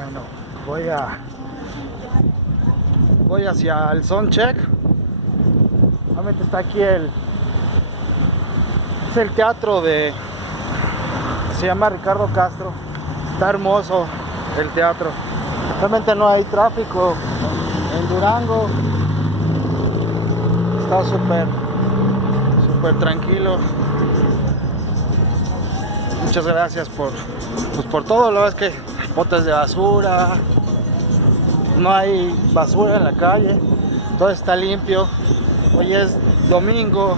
Bueno, voy hacia el soundcheck. Realmente está aquí es el teatro se llama Ricardo Castro. Está hermoso el teatro. Realmente no hay tráfico en Durango. Está súper tranquilo. Muchas gracias por todo. La verdad es que botes de basura, no hay basura en la calle, todo está limpio. Hoy es domingo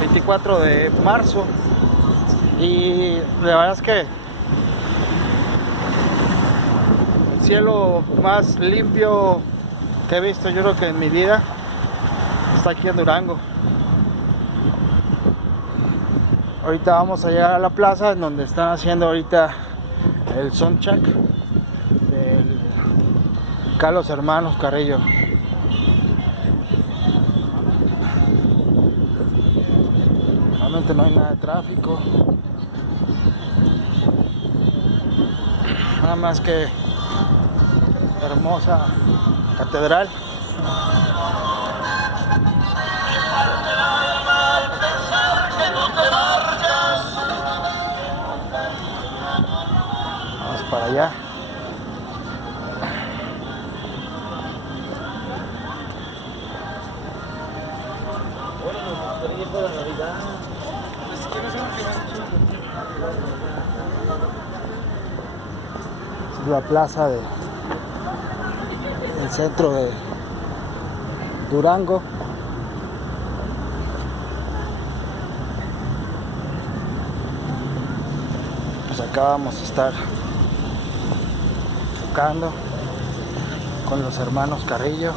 24 de marzo y la verdad es que el cielo más limpio que he visto, yo creo que en mi vida, está aquí en Durango. Ahorita vamos a llegar a la plaza en donde están haciendo ahorita el soundcheck del Carlos Hermanos Carrillo. Realmente no hay nada de tráfico, nada más que hermosa catedral. Vamos para allá. Es la plaza del centro de Durango. Pues acá vamos a estar tocando con los hermanos Carrillo.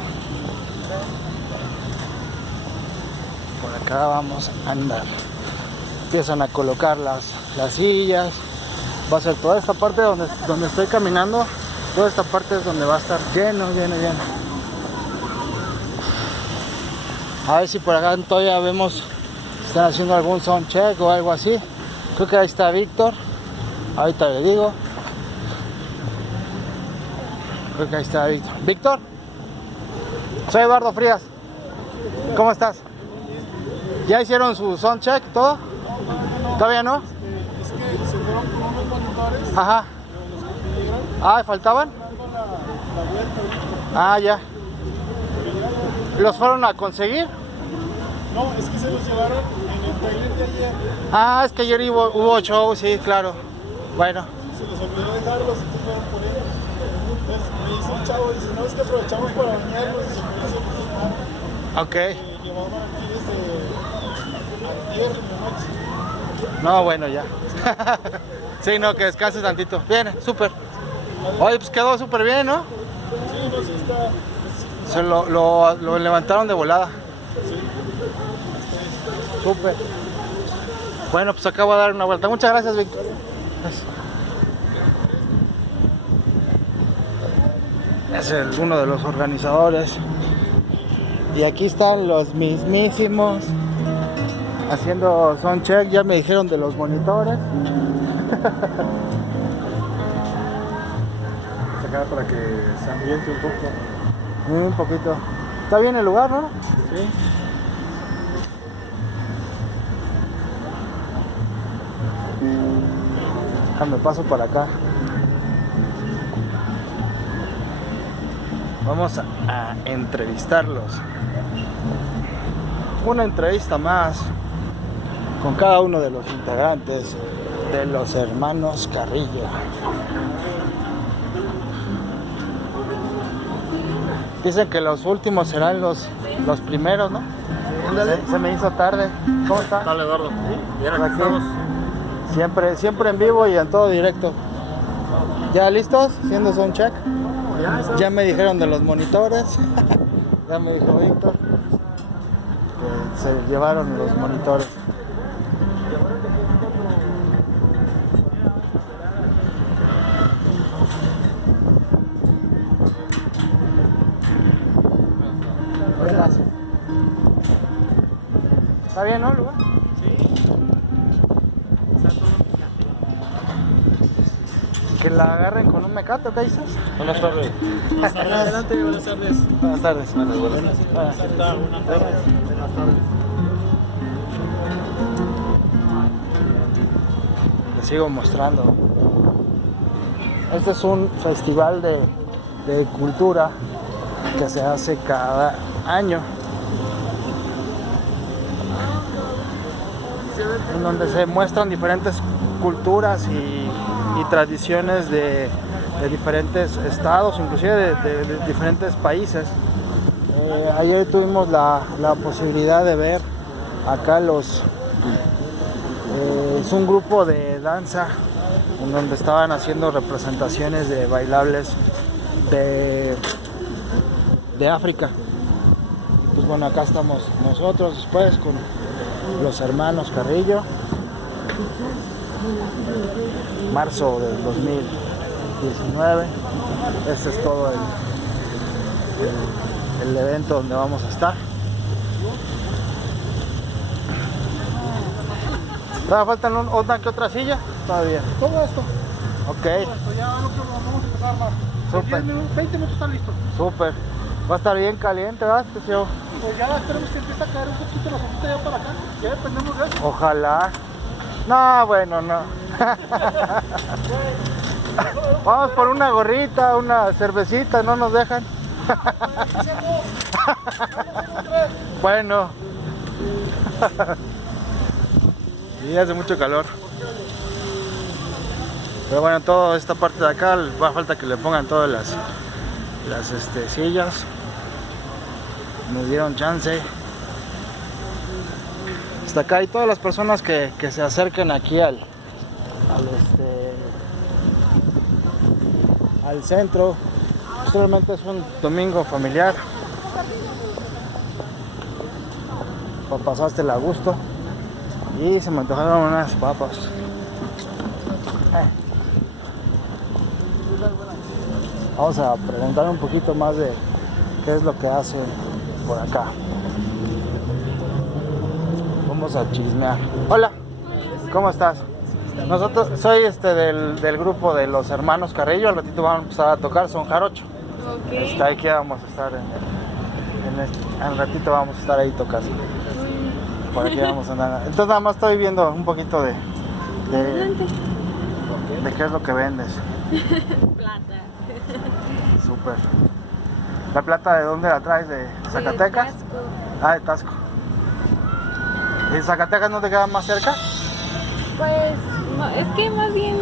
Por acá vamos a andar. Empiezan a colocar las sillas. Va a ser toda esta parte donde estoy caminando. Toda esta parte es donde va a estar lleno. A ver si por acá todavía vemos si están haciendo algún sound check o algo así. Creo que ahí está Víctor. Ahorita le digo. Creo que ahí está Víctor. ¿Víctor? Soy Eduardo Frías. ¿Cómo estás? ¿Ya hicieron su sound check todo? ¿Todavía no? Es que se fueron con unos monitores. Ajá. Los que pidieron. Ah, ¿faltaban? Dando la vuelta ahorita. Ah, ya. ¿Los fueron a conseguir? No, es que se los llevaron en el trailer de ayer. Ah, es que ayer hubo show, sí, claro. Bueno. Se los olvidó dejarlos, entonces fueron por ellos. Entonces me dice un chavo, dice, no, es que aprovechamos para bañarlos y se por eso nos Ok. llevaban aquí desde antier en la noche. No, bueno, ya. Sí, no, que descanses tantito. Bien, súper. Oye, pues quedó súper bien, ¿no? Sí, no, sí está. Se lo levantaron de volada. Súper. Bueno, pues acabo de dar una vuelta. Muchas gracias, Víctor. Es uno de los organizadores. Y aquí están los mismísimos haciendo soundcheck. Ya me dijeron de los monitores. Acá para que se ambiente un poco. Un poquito. Está bien el lugar, ¿no? Sí. Me paso para acá. Vamos a entrevistarlos. Una entrevista más con cada uno de los integrantes de los hermanos Carrillo. Dicen que los últimos serán los primeros, ¿no? Se me hizo tarde. ¿Cómo está? Dale, Eduardo. Bien, Aquí aquí estamos. Siempre en vivo y en todo directo. ¿Ya listos? Haciendo sound check. Ya me dijeron de los monitores. Ya me dijo Víctor que se llevaron los monitores. Buenas. ¿Está bien, no, el lugar? Que la agarren con un mecate, ¿qué dices? Buenas tardes. Adelante, buenas tardes. Buenas tardes. Buenas tardes. Les sigo mostrando. Este es un festival de cultura que se hace cada año, en donde se muestran diferentes culturas y tradiciones de diferentes estados, inclusive de diferentes países. Ayer tuvimos la posibilidad de ver acá es un grupo de danza en donde estaban haciendo representaciones de bailables de África. Pues bueno, acá estamos nosotros después con los hermanos Carrillo. Marzo del 2019. Este es todo el evento donde vamos a estar. ¿Todavía faltan una que otra silla? Todavía. Todo esto. Ok, Ya lo que vamos a empezar a armar. En Súper. 20 minutos está listo. súper. Va a estar bien caliente, ¿verdad, tío? Pues ya esperemos que empiece a caer un poquito la sombrita ya para acá. Ya dependemos de eso. Ojalá. No, bueno, no. Vamos por una gorrita, una cervecita, no nos dejan. Bueno. Y hace mucho calor. Pero bueno, toda esta parte de acá va a falta que le pongan todas las sillas. Nos dieron chance. Hasta acá y todas las personas que se acerquen aquí al centro. Solamente es un domingo familiar. Para pasártela a gusto. Y se me antojaron unas papas. Vamos a preguntar un poquito más de qué es lo que hacen por acá. Vamos a chismear. Hola, ¿cómo estás? Soy del grupo de los hermanos Carrillo. Al ratito vamos a empezar a tocar, son jarocho. Ok. Aquí vamos a estar al ratito vamos a estar ahí tocando. Por aquí vamos a andar. Entonces nada más estoy viendo un poquito de qué es lo que vendes. Plata. Súper. ¿La plata de dónde la traes? ¿De Zacatecas? Tasco. Ah, de Tasco. ¿Y Zacatecas no te queda más cerca? Pues no, es que más bien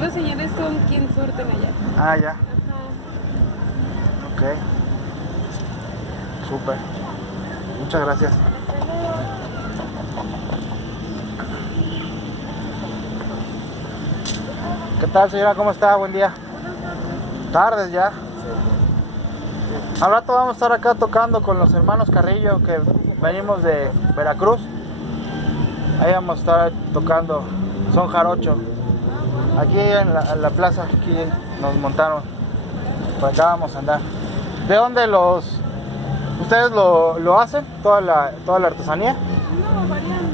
los señores son quien surten allá. Ah, ya. Ajá. Ok. Súper. Muchas gracias. ¿Qué tal, señora? ¿Cómo está? Buen día. Tardes ya. Al rato vamos a estar acá tocando con los hermanos Carrillo, que venimos de Veracruz. Ahí vamos a estar tocando. Son jarocho. Aquí en la plaza, aquí nos montaron. Por acá vamos a andar. ¿De dónde ustedes lo hacen? ¿Toda la artesanía? No, varían.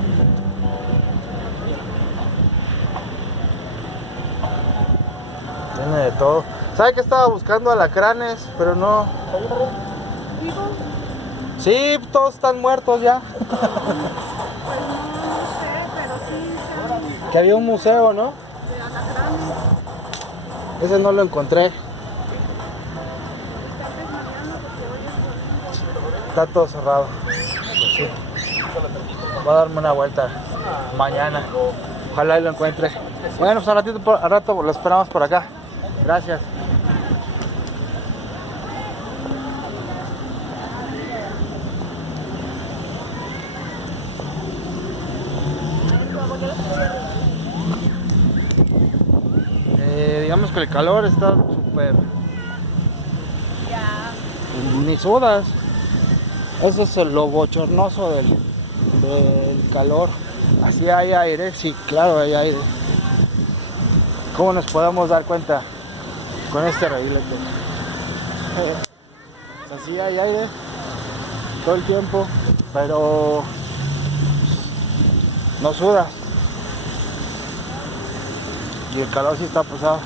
Tiene de todo. ¿Sabe que estaba buscando alacranes? Pero no. Vivo, Sí, todos están muertos ya. pues no sé, pero sí Que había un museo, ¿no? de alacranes. Ese no lo encontré. Está todo cerrado. Pues sí. Voy a darme una vuelta mañana. Ojalá y lo encuentre. Bueno, pues al rato lo esperamos por acá. Gracias. Digamos que el calor está súper. Ni sudas. Eso es lo bochornoso del calor. Así hay aire, sí, claro hay aire. ¿Cómo nos podemos dar cuenta con este reguilete? Así hay aire todo el tiempo, pero no sudas. Y el calor sí está pesado.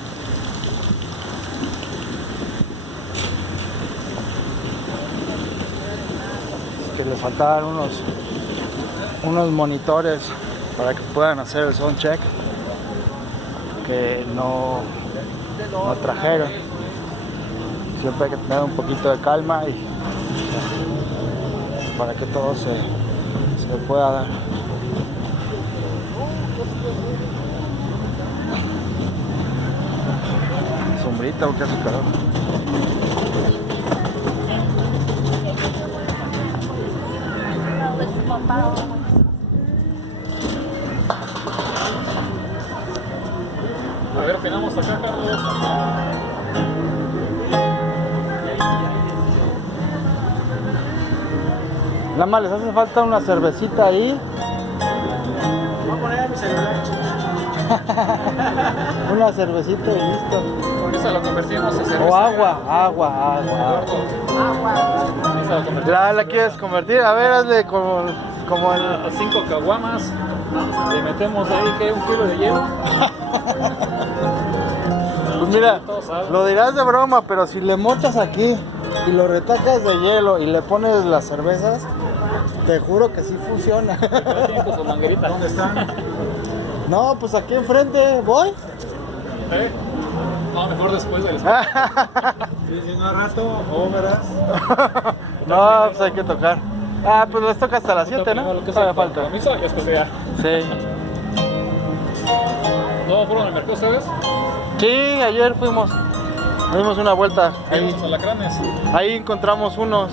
que les faltaban unos monitores para que puedan hacer el sound check, que no trajeron. Siempre hay que tener un poquito de calma y para que todo se pueda dar. Sombrita porque hace calor. A ver, opinamos acá, Carlos. Nada más les hace falta una cervecita ahí. Voy a poner mi celular. Una cervecita y listo. Con esa lo convertimos en cerveza. O agua. Con esa lo convertimos ¿La quieres convertir? A ver, hazle como el... a 5 caguamas. Le metemos ahí que 1 kilo de hielo. Pues mira, lo dirás de broma, pero si le mochas aquí y lo retacas de hielo y le pones las cervezas, te juro que sí funciona. Tiene con su manguerita. ¿Dónde están? No, pues aquí enfrente, ¿voy? ¿Eh? No, mejor después del... Sí, si no al rato, verás. No, pues hay que tocar. Ah, pues les toca hasta las 7, ¿no? Lo que Todavía sea, falta. compromiso y después ya. Sí. ¿No fueron al mercado ustedes? Sí, ayer dimos una vuelta. Vimos alacranes. Ahí encontramos unos.